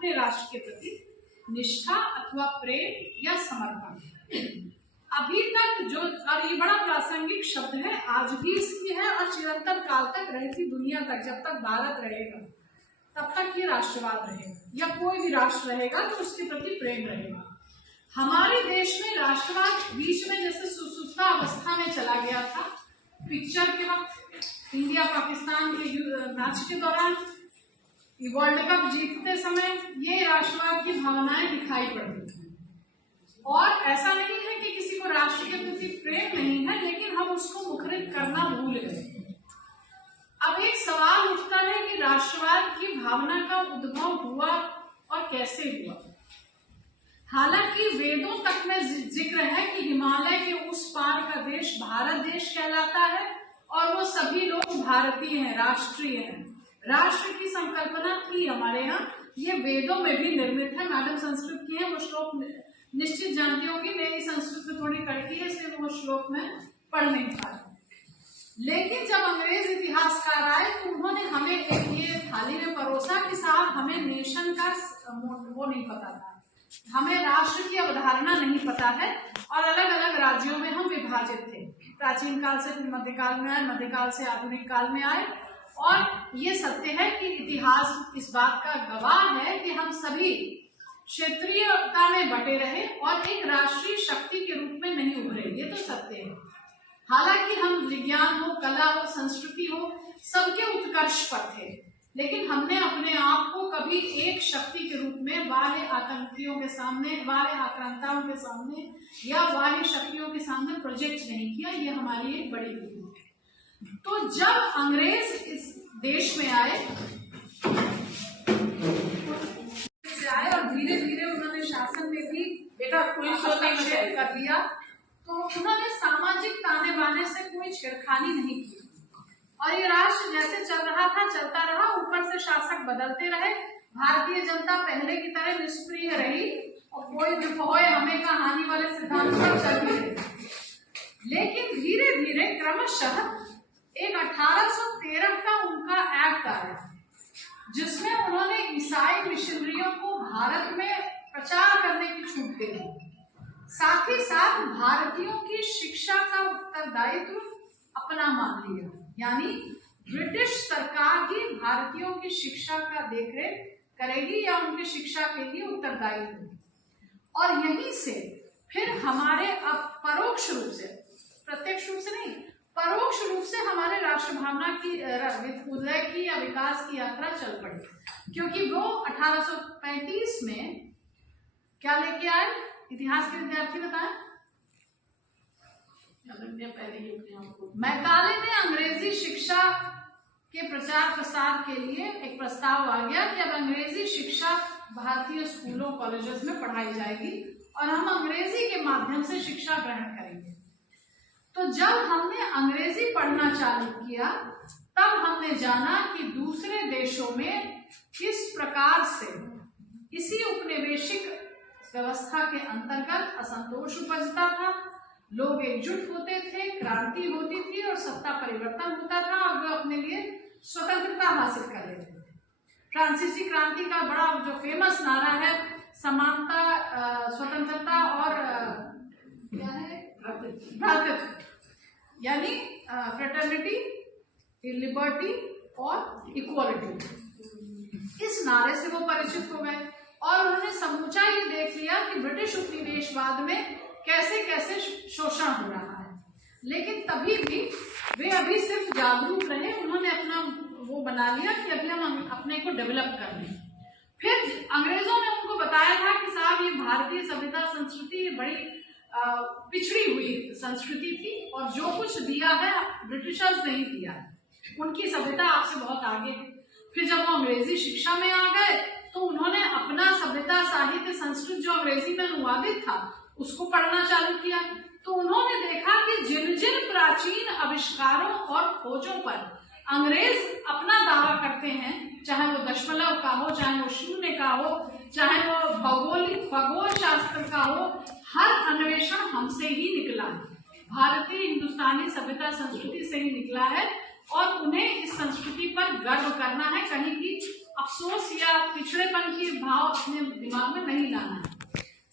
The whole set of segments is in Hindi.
अपने राष्ट्र के प्रति निष्ठा अथवा प्रेम या समर्पण। अभी तक जो, और ये बड़ा प्रासंगिक शब्द है, आज भी इसकी है और चिरंतन काल तक रहेगी, दुनिया तक, जब तक भारत रहेगा तब तक ये राष्ट्रवाद रहेगा, या कोई भी राष्ट्र रहेगा तो उसके प्रति प्रेम रहेगा। हमारे देश में राष्ट्रवाद बीच में जैसे सुसुप्ता अवस्था में चला गया था, पिक्चर के वक्त, इंडिया पाकिस्तान के मैच के दौरान, वर्ल्ड कप जीतते समय ये राष्ट्रवाद की भावनाएं दिखाई पड़ती थी। और ऐसा नहीं है कि किसी को राष्ट्र के प्रति प्रेम नहीं है, लेकिन हम उसको मुखरित करना भूल गए। अब एक सवाल उठता है कि राष्ट्रवाद की भावना का उद्भव हुआ और कैसे हुआ। हालांकि वेदों तक में जिक्र है कि हिमालय के उस पार का देश भारत देश कहलाता है और वो सभी लोग भारतीय हैं, राष्ट्रीय हैं। राष्ट्र की संकल्पना थी हमारे यहाँ, ये वेदों में भी निर्मित है। मैडम संस्कृत की है, वो श्लोक निश्चित जानती होंगी, मेरी संस्कृत में थोड़ी कड़की है इसलिए वो श्लोक में पढ़ नहीं पा रही। लेकिन जब अंग्रेज इतिहासकार आए तो उन्होंने हमें एक ये थाली में परोसा कि साहब हमें नेशन का वो नहीं पता था, हमें राष्ट्र की अवधारणा नहीं पता है, और अलग अलग राज्यों में हम विभाजित थे। प्राचीन काल से फिर मध्यकाल में आए, मध्यकाल से आधुनिक काल में आए। और ये सत्य है कि इतिहास इस बात का गवाह है कि हम सभी क्षेत्रीयता में बटे रहे और एक राष्ट्रीय शक्ति के रूप में नहीं उभरे, ये तो सत्य है। हालांकि हम विज्ञान हो, कला हो, संस्कृति हो, सबके उत्कर्ष पर थे, लेकिन हमने अपने आप को कभी एक शक्ति के रूप में बाह्य आतंकियों के सामने, बाह्य आक्रांताओं के सामने या बाह्य शक्तियों के सामने प्रोजेक्ट नहीं किया। ये हमारी एक बड़ी भूल है। तो जब अंग्रेज इस देश में आए और धीरे धीरे उन्होंने शासन में भी बेटा हस्तक्षेप कर लिया, तो उन्होंने सामाजिक ताने बाने से कोई छेड़खानी नहीं की और ये राष्ट्र जैसे चल रहा था चलता रहा। ऊपर से शासक बदलते रहे, भारतीय जनता पहले की तरह निष्क्रिय रही और कोई विपोए हमें का हानि वाले सिद्धांत पर चल रहे। लेकिन धीरे धीरे क्रमशः एक 1813 का उनका एक्ट आया जिसमें उन्होंने ईसाई मिशनरियों को भारत में प्रचार करने की छूट दे दी। साथ ही साथ भारतीयों की शिक्षा का उत्तरदायित्व अपना मान लिया, यानी ब्रिटिश सरकार ही भारतीयों की शिक्षा का देखरेख करेगी या उनकी शिक्षा के लिए उत्तरदायी होगी। और यहीं से फिर हमारे अब परोक्ष रूप से, प्रत्यक्ष रूप से नहीं, परोक्ष रूप से हमारे राष्ट्र भावना की उदय की या विकास की यात्रा चल पड़ी। क्योंकि वो 1835 में क्या लेके आए, इतिहास के विद्यार्थी बताएं। मैकाले में अंग्रेजी शिक्षा के प्रचार प्रसार के लिए एक प्रस्ताव आ गया कि अब अंग्रेजी शिक्षा भारतीय स्कूलों कॉलेजेस में पढ़ाई जाएगी और हम अंग्रेजी के माध्यम से शिक्षा ग्रहण करेंगे। तो जब हमने अंग्रेजी पढ़ना चालू किया तब हमने जाना कि दूसरे देशों में किस प्रकार से इसी उपनिवेशिक व्यवस्था के अंतर्गत असंतोष उपजता था, लोग एकजुट होते थे, क्रांति होती थी और सत्ता परिवर्तन होता था और वे अपने लिए स्वतंत्रता हासिल कर लेते थे। फ्रांसीसी क्रांति का बड़ा जो फेमस नारा है, समानता, स्वतंत्रता और क्या है, भ्रातृत्व, यानी फ्रेटर्निटी, लिबर्टी और इक्वालिटी। इस नारे से वो परिचित हो गए और उन्होंने समूचा ये देख लिया कि ब्रिटिश उपनिवेशवाद में कैसे कैसे शोषण हो रहा है। लेकिन तभी भी वे अभी सिर्फ जागरूक रहे, उन्होंने अपना वो बना लिया कि अभी हम अपने को डेवलप कर लें। फिर अंग्रेजों ने उनको बताया था कि साहब ये भारतीय सभ्यता संस्कृति बड़ी पिछड़ी हुई संस्कृति थी और जो कुछ दिया है ब्रिटिशर्स नहीं दिया, उनकी सभ्यता आपसे बहुत आगे है। फिर जब वो अंग्रेजी शिक्षा में आ गए तो उन्होंने अपना सभ्यता, साहित्य, संस्कृत जो अंग्रेजी में अनुवादित था उसको पढ़ना चालू किया। तो उन्होंने देखा कि जिन जिन प्राचीन आविष्कारों और खोजों पर अंग्रेज अपना दावा करते हैं, चाहे वो दशमलव का हो, चाहे वो शून्य का हो, चाहे वो खगोल शास्त्र का हो, हर अन्वेषण हमसे ही निकला है, भारतीय हिंदुस्तानी सभ्यता संस्कृति से ही निकला है और उन्हें इस संस्कृति पर गर्व करना है, कहीं की अफसोस या पिछड़ेपन की भाव अपने दिमाग में नहीं लाना है।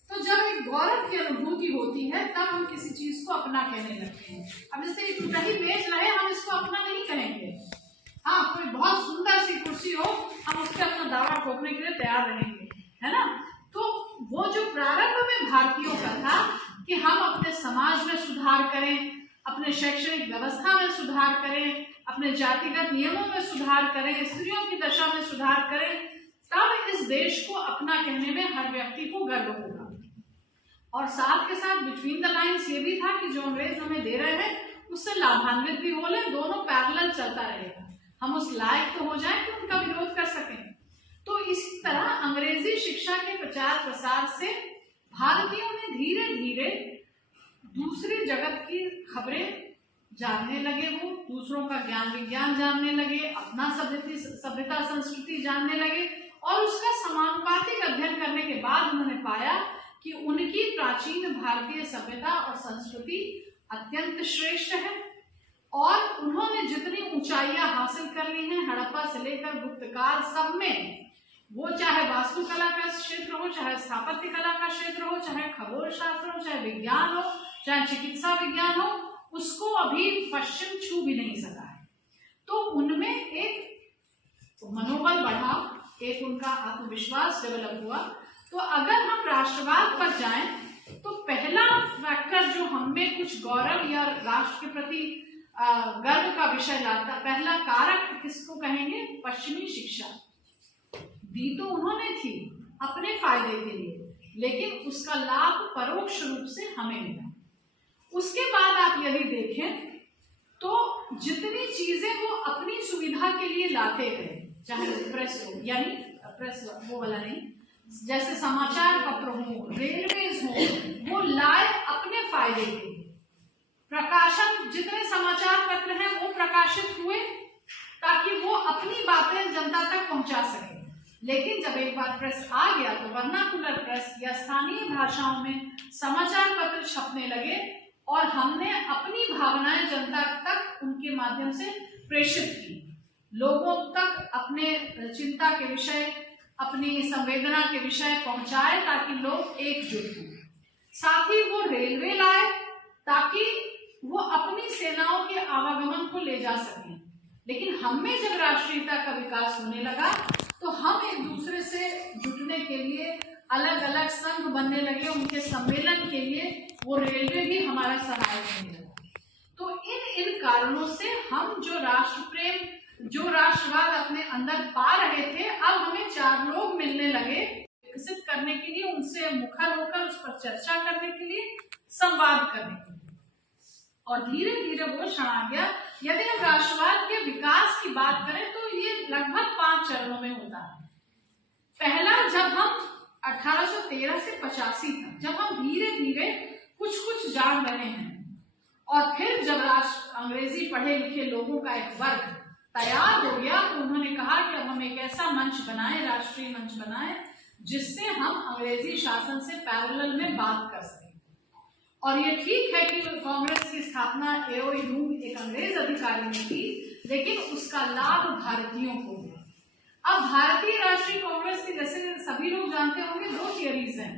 तो जब एक गौरव की अनुभूति होती है तब हम किसी चीज को अपना कहने लगते हैं। अब जैसे एक टूटा ही बेच रहे, हम इसको अपना नहीं कहेंगे। हाँ, कोई बहुत सुंदर सी कुर्सी हो, हम उस पर अपना दावा ठोकने के लिए तैयार रहेंगे, है ना। तो वो जो प्रारंभ में भारतीयों का था कि हम अपने समाज में सुधार करें, अपने शैक्षणिक व्यवस्था में सुधार करें, अपने जातिगत नियमों में सुधार करें, स्त्रियों की दशा में सुधार करें, तब इस देश को अपना कहने में हर व्यक्ति को गर्व होगा। और साथ के साथ बिटवीन द लाइन्स ये भी था कि जो अंग्रेज हमें दे रहे हैं उससे लाभान्वित भी हो ले, दोनों पैरेलल चलता रहेगा। हम उस लायक तो हो जाएं कि उनका विरोध कर सकें। तो इसी तरह अंग्रेजी शिक्षा के प्रचार प्रसार से भारतीयों ने धीरे धीरे दूसरी जगत की खबरें जानने लगे, वो दूसरों का ज्ञान विज्ञान जानने लगे, अपना सभ्यता संस्कृति जानने लगे, और उसका समानुपातिक अध्ययन करने के बाद उन्होंने पाया कि उनकी प्राचीन भारतीय सभ्यता और संस्कृति अत्यंत श्रेष्ठ है। और उन्होंने जितनी ऊंचाइयां हासिल कर ली हैं हड़प्पा से लेकर गुप्तकाल सब में, वो चाहे वास्तुकला का क्षेत्र हो, चाहे स्थापत्य कला का क्षेत्र हो, चाहे खगोल शास्त्र हो, चाहे विज्ञान हो, चाहे चिकित्सा विज्ञान हो, उसको अभी पश्चिम छू भी नहीं सका है। तो उनमें एक मनोबल बढ़ा, एक उनका आत्मविश्वास डेवलप हुआ। तो अगर हम राष्ट्रवाद पर जाएं तो पहला फैक्टर जो हमें कुछ गौरव या राष्ट्र के प्रति गर्व का विषय लाता, पहला कारक किसको कहेंगे? पश्चिमी शिक्षा। दी तो उन्होंने थी अपने फायदे के लिए, लेकिन उसका लाभ परोक्ष रूप से हमें मिला। उसके बाद आप यदि देखें तो जितनी चीजें वो अपनी सुविधा के लिए लाते गए, चाहे प्रेस हो, यानी प्रेस वो वाला नहीं, जैसे समाचार पत्र हो, रेलवेज हो, वो लाए अपने फायदे के लिए। प्रकाशन, जितने समाचार पत्र हैं वो प्रकाशित हुए ताकि वो अपनी बातें जनता तक पहुंचा सके। लेकिन जब एक बार प्रेस आ गया तो वर्नाकुलर प्रेस या स्थानीय भाषाओं में समाचार पत्र छपने लगे और हमने अपनी भावनाएं जनता तक उनके माध्यम से प्रेषित की, लोगों तक अपने चिंता के विषय, अपनी संवेदना के विषय पहुंचाए ताकि लोग एकजुट हों। साथ ही वो रेलवे लाए ताकि वो अपनी सेनाओं के आवागमन को ले जा सकें। लेकिन हमें जब राष्ट्रीयता का विकास होने लगा तो हम एक दूसरे से जुटने के लिए अलग अलग संघ बनने लगे, उनके सम्मेलन के लिए वो रेलवे भी हमारा सहायक होने लगा। तो इन कारणों से हम जो राष्ट्र प्रेम, जो राष्ट्रवाद अपने अंदर पा रहे थे, अब हमें चार लोग मिलने लगे विकसित करने के लिए, उनसे मुखर होकर उस पर चर्चा करने के लिए, संवाद करने के लिए। और धीरे धीरे वो क्षण आ गया। यदि हम राष्ट्रवाद के विकास की बात करें तो ये लगभग 5 चरणों में होता है। पहला, जब हम 1813 से 85 तक जब हम धीरे धीरे कुछ कुछ जान रहे हैं, और फिर जब अंग्रेजी पढ़े लिखे लोगों का एक वर्ग तैयार हो गया तो उन्होंने कहा कि अब हम एक ऐसा मंच बनाएं, राष्ट्रीय मंच बनाएं, जिससे हम अंग्रेजी शासन से पैरेलल में बात कर सकें। और ये ठीक है कि कांग्रेस की स्थापना एओ ह्यूम एक अंग्रेज अधिकारी ने की, लेकिन उसका लाभ भारतीयों को हुआ। अब भारतीय राष्ट्रीय कांग्रेस के, जैसे सभी लोग जानते होंगे, 2 थियरीज हैं,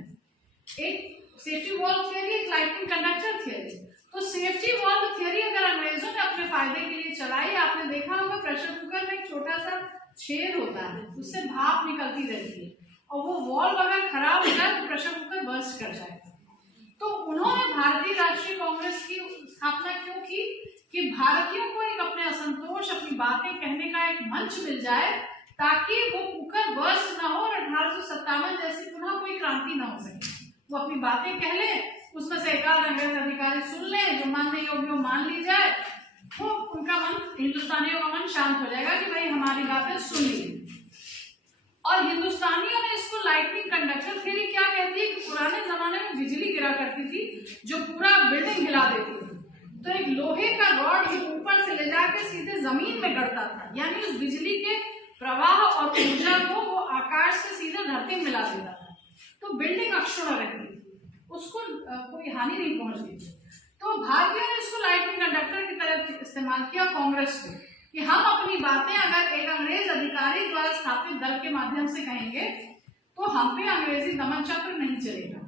एक सेफ्टी वॉल्व थियरी, एक लाइटनिंग कंडक्टर थियरी। तो सेफ्टी वॉल्व थियरी अगर अंग्रेजों ने अपने फायदे के लिए चलाई, आपने देखा होगा प्रेशर कुकर में एक छोटा सा छेद होता है, उससे भाप निकलती रहती है, और वो वॉल्व अगर खराब हो जाए तो प्रेशर कुकर बर्स्ट कर जाएगा। तो उन्होंने भारतीय राष्ट्रीय कांग्रेस की स्थापना क्यों की कि भारतीयों को एक अपने असंतोष, अपनी बातें कहने का एक मंच मिल जाए ताकि वो कुकर बर्स्ट ना हो और 1857 जैसी पुनः कोई क्रांति ना हो सके। वो अपनी बातें कह ले, उसमें से एकाध अंग्रेज अधिकारी सुन ले, जो मानने योग्य हो मान ली जाए, तो उनका मन, हिंदुस्तानियों का मन शांत हो जाएगा कि भाई हमारी बातें सुन ली। और हिंदुस्तानियों ने इसको लाइटनिंग कंडक्टर थ्योरी क्या कहती है कि पुराने जमाने में बिजली गिरा करती थी जो पूरा बिल्डिंग हिला देती थी, तो एक लोहे का रॉड ये ऊपर से ले जाकर सीधे जमीन में गड़ता था, यानी उस बिजली के प्रवाह और ऊर्जा को वो आकाश से सीधे धरती में मिला देता था, तो बिल्डिंग अक्षुण्ण रहती थी, उसको कोई हानि नहीं पहुंचती थी। तो भारतीयों ने इसको लाइटनिंग कंडक्टर की तरह इस्तेमाल किया कांग्रेस को, कि हम अपनी बातें अगर एक अंग्रेज अधिकारी द्वारा स्थापित दल के माध्यम से कहेंगे तो हम पे अंग्रेजी दमन चक्र नहीं चलेगा।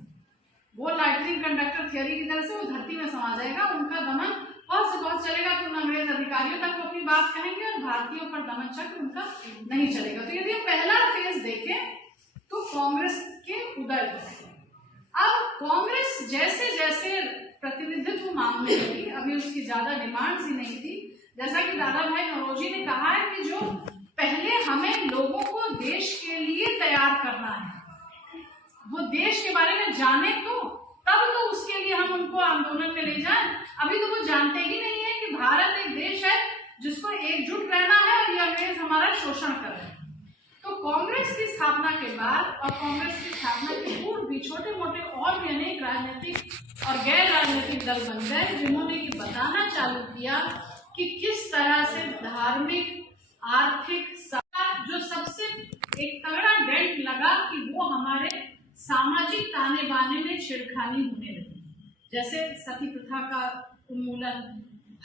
वो लाइटनिंग कंडक्टर थियरी की तरह से वो धरती में समा जाएगा, उनका दमन बहुत से बहुत चलेगा तो उन अंग्रेज अधिकारियों तक वो अपनी बात कहेंगे और भारतीयों पर दमन चक्र उनका नहीं चलेगा। तो यदि पहला फेज देखें तो कांग्रेस के उदय होते हैं। अब कांग्रेस जैसे जैसे प्रतिनिधित्व मांगने लगी, अभी उसकी ज्यादा डिमांड्स ही नहीं थी। जैसा कि दादा भाई नौरोजी ने कहा है कि जो पहले हमें लोगों को देश के लिए तैयार करना है, वो देश के बारे में जाने तो तब तो उसके लिए हम उनको आंदोलन में ले जाएं। अभी तो वो जानते ही नहीं है कि भारत एक देश है जिसको एकजुट रहना है और ये अंग्रेज हमारा शोषण कर रहे हैं। तो कांग्रेस की स्थापना के बाद और कांग्रेस की स्थापना के पूर्व भी छोटे मोटे और भी अनेक राजनीतिक और गैर राजनीतिक दल बन गए जिन्होंने ये बताना चालू किया कि किस तरह से धार्मिक, आर्थिक, जो सबसे एक तगड़ा डेंट लगा कि वो हमारे सामाजिक ताने बाने में छिड़खानी होने लगी। जैसे सती प्रथा का उन्मूलन,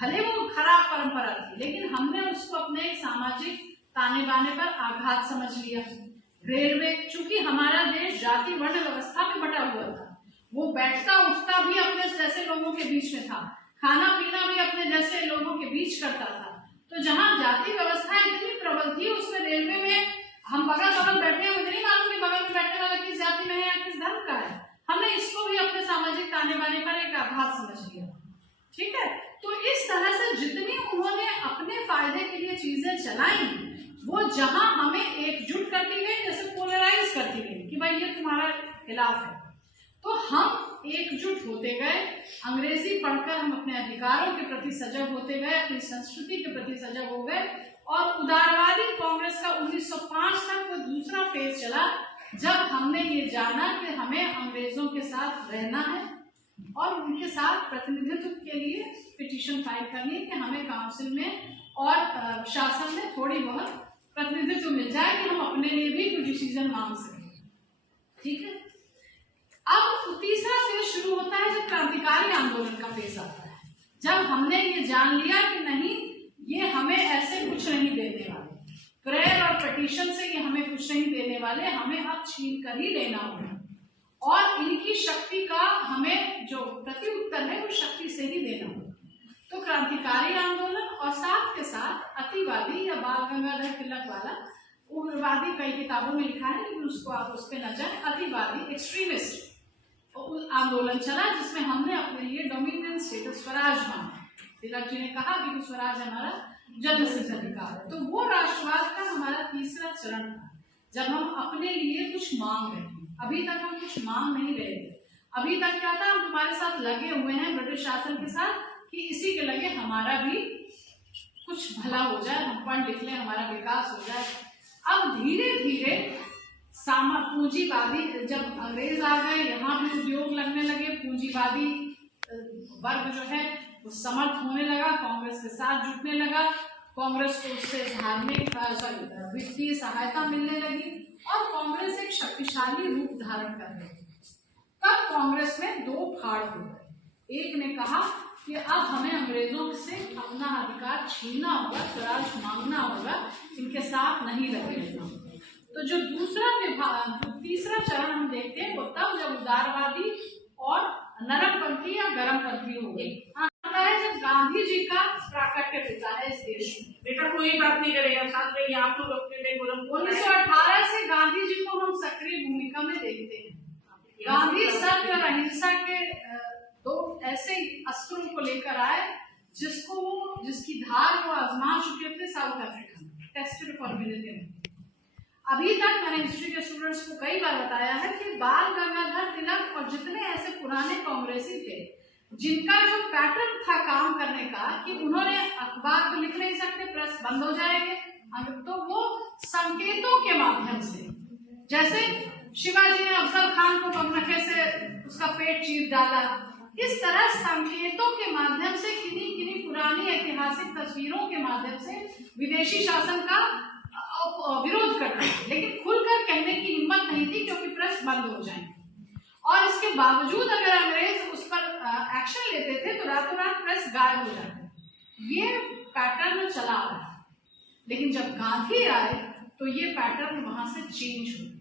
भले वो खराब परंपरा थी लेकिन हमने उसको अपने सामाजिक ताने बाने पर आघात समझ लिया। रेलवे, चूंकि हमारा देश जाति वर्ण व्यवस्था में बटा हुआ था, वो बैठता उठता भी अपने जैसे लोगों के बीच में था, खाना पीना भी अपने जैसे लोगों के बीच करता था। तो जहाँ जाति व्यवस्था इतनी प्रबल थी उसमें रेलवे में हम बगल बगल बैठे हैं, मुझे नहीं मालूम कि बगल में बैठने वाला किस जाति में है या किस धर्म का है, हमने इसको भी अपने सामाजिक ताने बाने पर एक आघात समझ लिया। ठीक है, तो इस तरह से जितनी उन्होंने अपने फायदे के लिए चीजें चलाई वो जहां हमें एकजुट करती गई, जैसे पोलराइज करती गई कि भाई ये तुम्हारा खिलाफ है, तो हम एकजुट होते गए। अंग्रेजी पढ़कर हम अपने अधिकारों के प्रति सजग होते गए, अपनी संस्कृति के प्रति सजग हो गए। और उदारवादी कांग्रेस का 1905 तक वो दूसरा फेज चला जब हमने ये जाना कि हमें अंग्रेजों के साथ रहना है और उनके साथ प्रतिनिधित्व के लिए पिटीशन फाइल करनी है कि हमें काउंसिल में और शासन में थोड़ी बहुत प्रतिनिधित्व मिल जाए कि हम अपने लिए भी कुछ डिसीजन मांग सकें। ठीक है, अब तीसरा फेज शुरू होता है जब क्रांतिकारी आंदोलन का फेज आता है, जब हमने ये जान लिया कि नहीं ये हमें ऐसे कुछ नहीं देने वाले, प्रेयर और पिटीशन से ये हमें कुछ नहीं देने वाले, हमें अब छीन कर ही लेना होगा और इनकी शक्ति का हमें जो प्रति उत्तर है वो शक्ति से ही देना होगा। तो क्रांतिकारी आंदोलन और साथ के साथ अतिवादी या बाल गंगाधर तिलक वाला उग्रवादी कई किताबों में लिखा है लेकिन उसको आप उस पर न जाए, अतिवादी एक्सट्रीमिस्ट आंदोलन चला जिसमें हमने अपने लिए डोमिनियन स्टेटस स्वराज मांगा। तिलक जी ने कहा कि स्वराज हमारा जन्मसिद्ध अधिकार है। तो वो राष्ट्रवाद का हमारा तीसरा चरण था जब हम अपने लिए कुछ मांग रहे थे। अभी तक हम कुछ मांग नहीं रहे थे, अभी तक क्या था, हम तुम्हारे साथ लगे हुए हैं ब्रिटिश शासन के साथ कि इसी के लगे हमारा भी कुछ भला हो जाए, हम पढ़ लिख लें, हमारा विकास हो जाए। अब धीरे धीरे पूंजीवादी जब अंग्रेज आ गए, यहाँ भी उद्योग लगने लगे, पूंजीवादी वर्ग जो है वो समर्थ होने लगा, कांग्रेस के साथ जुटने लगा, कांग्रेस को उससे धार्मिक वित्तीय सहायता मिलने लगी और कांग्रेस एक शक्तिशाली रूप धारण कर रही। तब कांग्रेस में दो फाड़ हो गए। एक ने कहा कि अब हमें अंग्रेजों से अपना अधिकार छीनना होगा, स्वराज मांगना होगा, इनके साथ नहीं लगेगा। तो जो तीसरा चरण हम देखते हैं वो तब जब उदारवादी और नरमपंथी या गर्मपंथी हो गए। है जब गांधी जी का प्राकट्य पिता है इस देश में। बेटा कोई बात नहीं करेगा, साथ में आप लोग अपने 1918 से गांधी जी को हम सक्रिय भूमिका में देखते हैं। गांधी सत्य और अहिंसा के दो ऐसे अस्त्रों को लेकर आए जिसकी धार को आजमा चुके थे साउथ अफ्रीका में, टेस्टेड फॉर मिलिटेंट। अभी तक मैंने हिस्ट्री के स्टूडेंट्स को कई बार बताया है कि बाल गंगाधर तिलक और जितने ऐसे पुराने कांग्रेसी थे जिनका जो पैटर्न था काम करने का कि उन्होंने अखबार तो लिख नहीं सकते, प्रेस बंद हो जाएंगे, तो वो संकेतों के माध्यम से, जैसे शिवाजी ने अफजल खान को बमनखे से उसका पेट चीर डाला, इस तरह संकेतों के माध्यम से किन्हीं पुरानी ऐतिहासिक तस्वीरों के माध्यम से विदेशी शासन का विरोध करते, लेकिन खुलकर कहने की हिम्मत नहीं थी क्योंकि प्रेस बंद हो जाएंगे। और इसके बावजूद अगर अंग्रेज उस पर एक्शन लेते थे तो रातों रात प्रेस गायब हो जाती। ये पैटर्न चला रहा है। लेकिन जब गांधी आए तो ये पैटर्न वहां से चेंज हुआ।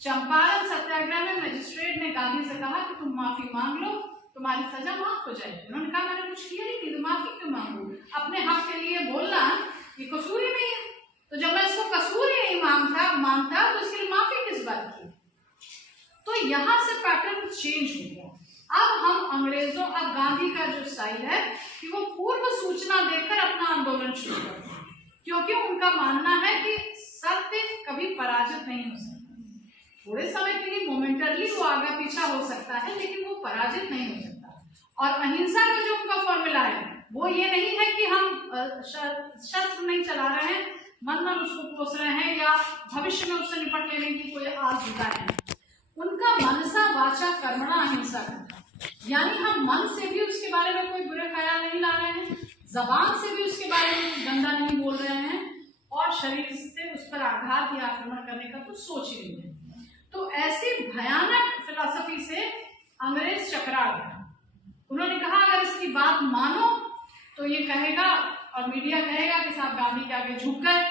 चंपारण सत्याग्रह में मजिस्ट्रेट ने गांधी से कहा कि तुम माफी मांग लो, तुम्हारी सजा माफ हो जाएगी। उन्होंने कहा मैंने कुछ किया नहीं, तो माफी क्यों मांगू? अपने हक के लिए बोलना ये कसूर ही नहीं है। तो जब मैं इसको कसूर ही नहीं मानता तो इसके लिए माफी किस बात की? तो यहाँ से पैटर्न चेंज हो गया। अब गांधी का जो स्टाइल है कि वो पूर्व सूचना देकर अपना आंदोलन शुरू करते हैं, क्योंकि उनका मानना है कि सत्य कभी पराजित नहीं हो सकता। थोड़े समय के लिए मोमेंटरली वो आगे पीछा हो सकता है, लेकिन वो पराजित नहीं हो सकता। और अहिंसा का जो उनका फॉर्मूला है वो ये नहीं है कि हम शस्त्र नहीं चला रहे हैं, मन उसको कोस रहे हैं या भविष्य में उससे निपट लेने की कोई आस जुटा है। उनका मनसा वाचा कर्मणा अहिंसा है, यानी हम मन से भी उसके बारे में कोई बुरा ख्याल नहीं ला रहे हैं, जबान से भी उसके बारे में कुछ गंदा नहीं बोल रहे हैं, और शरीर से उस पर आघात या आक्रमण करने का कुछ सोच ही नहीं है। तो ऐसी भयानक फिलॉसफी से अंग्रेज चकरा गया। उन्होंने कहा अगर इसकी बात मानो तो ये कहेगा और मीडिया कहेगा कि साहब गांधी के आगे झुक गए।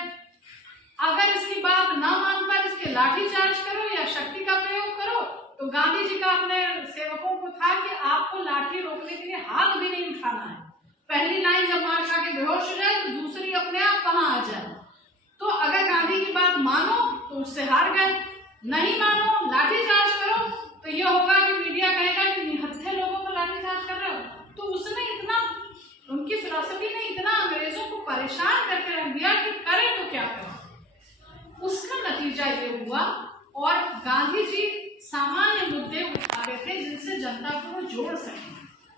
अगर इसकी बात ना मानकर इसके लाठी चार्ज करो या शक्ति का प्रयोग करो, तो गांधी जी का अपने सेवकों को था कि आपको लाठी रोकने के लिए हाथ भी नहीं उठाना है। पहली लाइन जब मार खा के बेहोश हो जाए तो दूसरी अपने आप कहाँ आ जाए। तो अगर गांधी की बात मानो तो उससे हार गए, नहीं मानो लाठी चार्ज करो तो ये होगा कि मीडिया कहेगा कि निहत्थे लोगों को लाठी चार्ज कर रहे हो। तो उसने इतना, उनकी फिलॉसफी ने इतना अंग्रेजों को परेशान करके रख दिया कि करें तो क्या करें। उसका नतीजा ये हुआ, और गांधी जी सामान्य मुद्दे उठा रहे थे जिनसे जनता को वो जोड़ सके।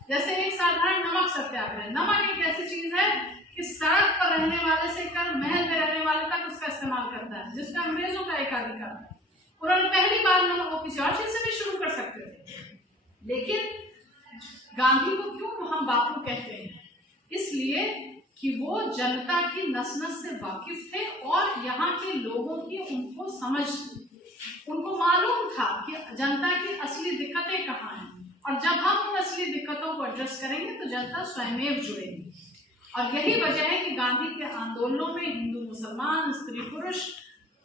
जैसे एक साधारण नमक सत्याग्रह। नमक एक ऐसी चीज है कि सड़क पर रहने वाले से कर महल में रहने वाले तक उसका इस्तेमाल करता है, जिसका अंग्रेजों का एकाधिकार है। उन्होंने पहली बार नमक वो किसी और चीज से भी शुरू कर सकते थे, लेकिन गांधी को क्यों हम बापू कहते हैं? इसलिए कि वो जनता की नस नस से वाकिफ थे और यहाँ के लोगों की उनको समझ थी। उनको मालूम था कि जनता की असली दिक्कतें कहाँ हैं, और जब हम उन असली दिक्कतों को एड्रेस करेंगे तो जनता स्वयं जुड़ेगी। और यही वजह है कि गांधी के आंदोलनों में हिंदू मुसलमान स्त्री पुरुष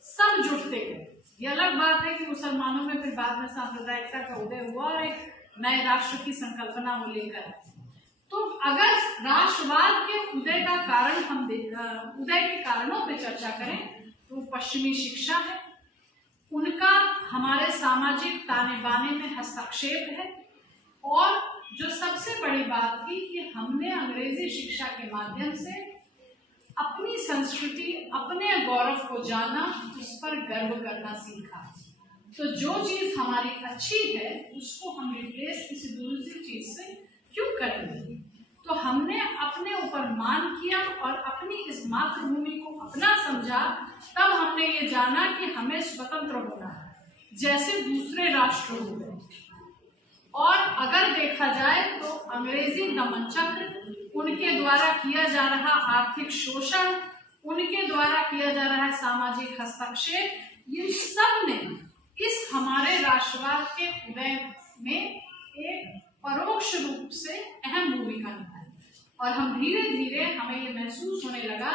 सब जुटते गए। ये अलग बात है कि मुसलमानों में फिर बाद में सांप्रदायिकता का उदय हुआ और एक नए राष्ट्र की संकल्पना वो लेकर। तो अगर राष्ट्रवाद के उदय का कारण हम उदय के कारणों पे चर्चा करें तो पश्चिमी शिक्षा है, उनका हमारे सामाजिक ताने बाने में हस्तक्षेप है, और जो सबसे बड़ी बात थी कि हमने अंग्रेजी शिक्षा के माध्यम से अपनी संस्कृति अपने गौरव को जाना, उस पर गर्व करना सीखा। तो जो चीज हमारी अच्छी है उसको हम रिप्लेस किसी दूसरी चीज से क्यों करेंगे? तो हमने अपने ऊपर मान किया और अपनी इस मातृभूमि को अपना समझा। तब हमने ये जाना कि हमें स्वतंत्र होना है जैसे दूसरे राष्ट्र हो गए। और अगर देखा जाए तो अंग्रेजी दमन चक्र, उनके द्वारा किया जा रहा आर्थिक शोषण, उनके द्वारा किया जा रहा सामाजिक हस्तक्षेप, ये सब ने इस हमारे राष्ट्रवाद के उदय में एक परोक्ष रूप से अहम भूमिका निभाई। और हम धीरे धीरे हमें ये महसूस होने लगा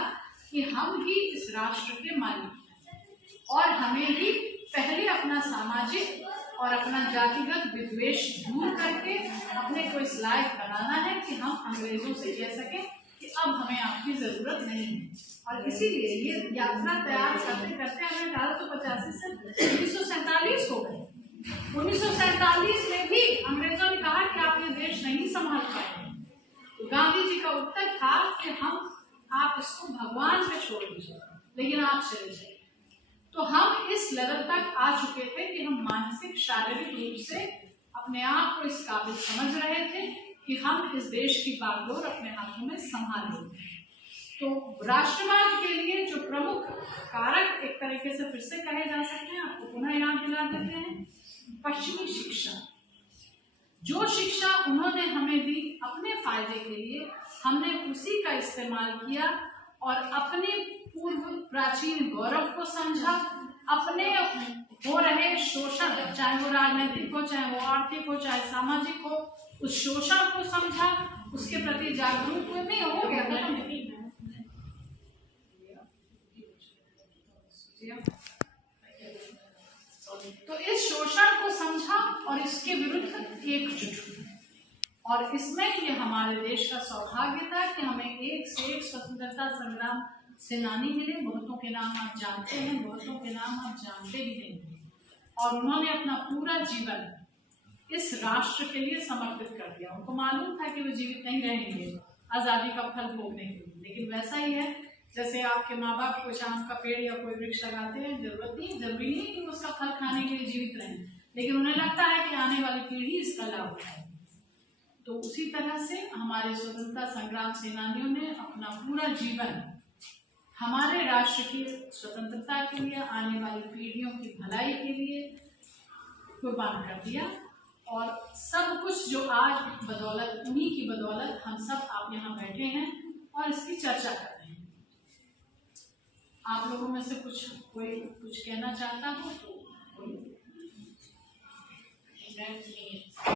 कि हम ही इस राष्ट्र के मालिक हैं, और हमें ही पहले अपना सामाजिक और अपना जातिगत विद्वेष दूर करके अपने को इस लायक बनाना है कि हम अंग्रेजों से कह सकें कि अब हमें आपकी जरूरत नहीं है। और इसीलिए ये यात्रा तैयार करते करते हमें 1885 से 1947 हो गए। 1947 में भी अंग्रेजों ने कहा कि आप ये देश नहीं संभाल पाएंगे। तो गांधी जी का उत्तर था कि आप इसको भगवान पे छोड़ दीजिए, लेकिन आप चले जाइए। तो हम इस लेवल तक आ चुके थे कि हम मानसिक शारीरिक रूप से अपने आप को इस काबिल समझ रहे थे कि हम इस देश की बागडोर अपने हाथों में संभाल लेंगे। तो राष्ट्रवाद के लिए जो प्रमुख कारक एक तरीके से फिर से कहे जा सकते हैं, आपको पुनः याद दिला देते हैं। पश्चिमी शिक्षा, जो शिक्षा उन्होंने हमें दी अपने फायदे के लिए, हमने उसी का इस्तेमाल किया और अपने पूर्व प्राचीन गौरव को समझा, अपने हो रहे शोषण, चाहे वो राजनीतिक हो, चाहे वो आर्थिक हो, चाहे सामाजिक हो, उस शोषण को समझा, उसके प्रति जागरूक नहीं हो गया। लीजिए आप। तो इस शोषण को समझा और इसके विरुद्ध एकजुट हुए, और इसमें ये हमारे देश का सौभाग्य था कि हमें एक से एक स्वतंत्रता संग्राम सेनानी मिले। बहुतों के नाम आप जानते हैं, बहुतों के नाम आप जानते भी नहीं, और उन्होंने अपना पूरा जीवन इस राष्ट्र के लिए समर्पित कर दिया। उनको मालूम था कि वो जीवित नहीं रहेंगे आजादी का फल भोगने के लिए, लेकिन वैसा ही है जैसे आपके माँ बाप कुछ आम का पेड़ या कोई वृक्ष लगाते हैं, जरूरी नहीं कि उसका फल खाने के लिए जीवित रहें, लेकिन उन्हें लगता है कि आने वाली पीढ़ी इसका लाभ उठाए। तो उसी तरह से हमारे स्वतंत्रता संग्राम सेनानियों ने अपना पूरा जीवन हमारे राष्ट्र की स्वतंत्रता के लिए, आने वाली पीढ़ियों की भलाई के लिए कुर्बान कर दिया, और सब कुछ जो आज बदौलत, उन्हीं की बदौलत हम सब आप यहाँ बैठे हैं और इसकी चर्चा कर रहे हैं। आप लोगों में से कोई कुछ कहना चाहता हो तो